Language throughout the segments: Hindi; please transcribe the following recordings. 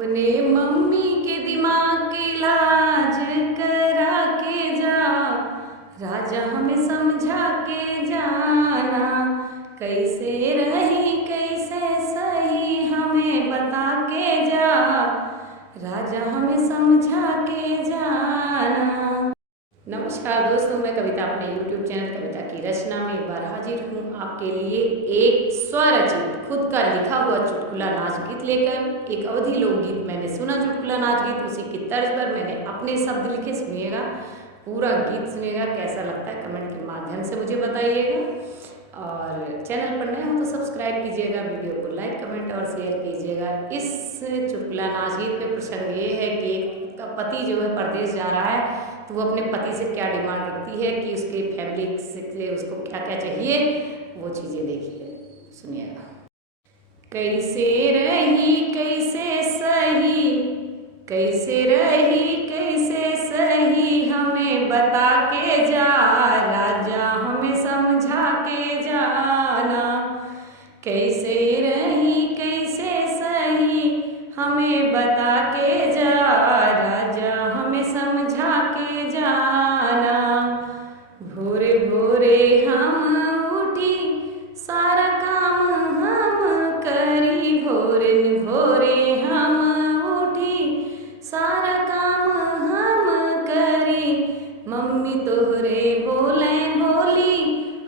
अपने मम्मी के दिमाग के इलाज करा के जा, राजा हमें समझा के जाना। कैसे रही कैसे सही हमें बता के जा, राजा हमें समझा के जाना। नमस्कार दोस्तों, मैं कविता अपने YouTube चैनल कविता की रचना में एक बार हाजिर हूँ आपके लिए एक स्वरचित खुद का लिखा हुआ चुटकुला नाच गीत लेकर। एक अवधि लोकगीत मैंने सुना, चुटकुला नाच गीत, उसी की तर्ज पर मैंने अपने शब्द लिखे। सुनिएगा, पूरा गीत सुनिएगा, कैसा लगता है कमेंट के माध्यम से मुझे बताइएगा। और चैनल पर नए हो तो सब्सक्राइब कीजिएगा, वीडियो को लाइक कमेंट और शेयर कीजिएगा। इस चुटकुला नाच गीत में प्रसंग ये है कि एक का पति जो है परदेश जा रहा है, तो वो अपने पति से क्या डिमांड रखती है कि उसकी फैमिली से उसको क्या क्या चाहिए, वो चीज़ें देखिए, सुनिएगा। कैसे रही कैसे सही, कैसे रही कैसे सही हमें बता के जा, राजा हमें समझा के जाना। कैसे रही कैसे सही हमें बता के जा, राजा हमें समझा के जाना। भोरे भोरे हम उठी, सारा काम हम करी। भोरे भोरे हम उठी, सारा काम हम करी। मम्मी तोहरे बोले बोली,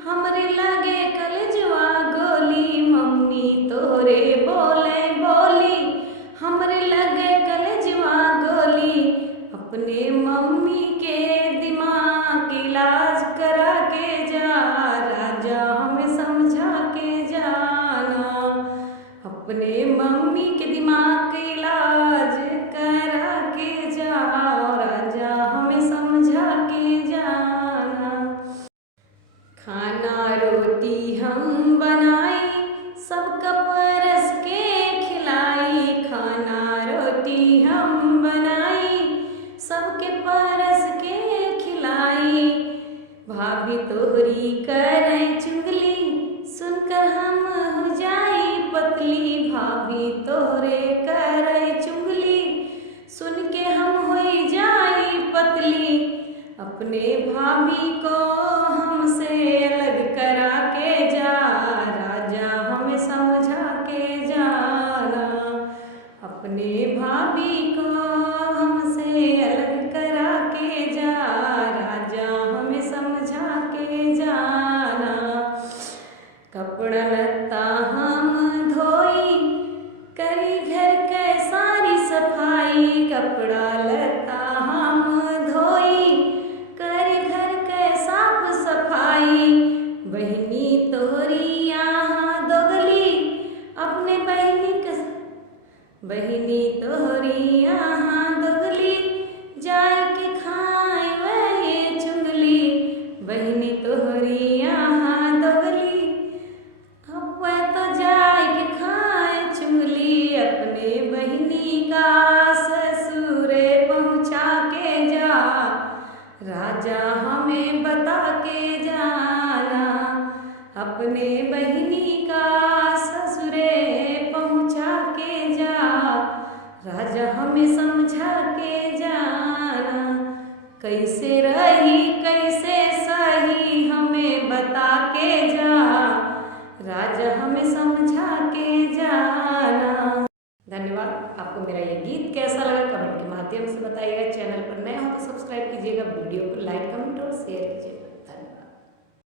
हमरे लगे कलेजवा गोली। मम्मी तोहरे बोले बोली, हमरे लगे कलेजवा गोली। अपने मम्मी के दिमाग की इलाज करा के जा, राजा हमें समझा के जाना। अपने मम्मी के दिमाग के इलाज करा के जा, राजा हमें समझा के जाना। खाना रोटी हम बनाई, सबका परस के खिलाई। खाना रोटी हम बनाई, सबके परस के खिलाई। भाभी तोहरी करे चुगली, सुनकर हम हो जाई पतली। भाभी तोहरे करे चुगली, सुन के हम हो जाई पतली। अपने भाभी को हमसे अलग करा के जा, राजा हमें समझा के जाना। अपने भाभी को हमसे अलग करा के जा, राजा हमें समझा के जाना। कपड़ा लत्ता हम धोई, करी घर के सारी सफाई। कपड़ा लत्ता हम धोई, करी घर के साफ सफाई। बहनी तोहरी यहाँ दोगली, अपने बहनी तोहरी यहाँ दोगली, जाय के खाए वही चुगली। बहनी तोहरी यहाँ दोगली, अब वह तो जाय के खाए चुगली। अपने बहनी का ससुरे पहुँचा के जा, राजा हमें बता के जाना। अपने बहनी का ससुरे पहुँचा के जा, राजा हमें समझा के जाना। कैसे रही कैसे सही हमें बता के जा, राजा हमें समझा के जाना। धन्यवाद। आपको मेरा ये गीत कैसा लगा कमेंट के माध्यम से बताइएगा। चैनल पर नए हो तो सब्सक्राइब कीजिएगा, वीडियो को लाइक कमेंट और शेयर कीजिएगा।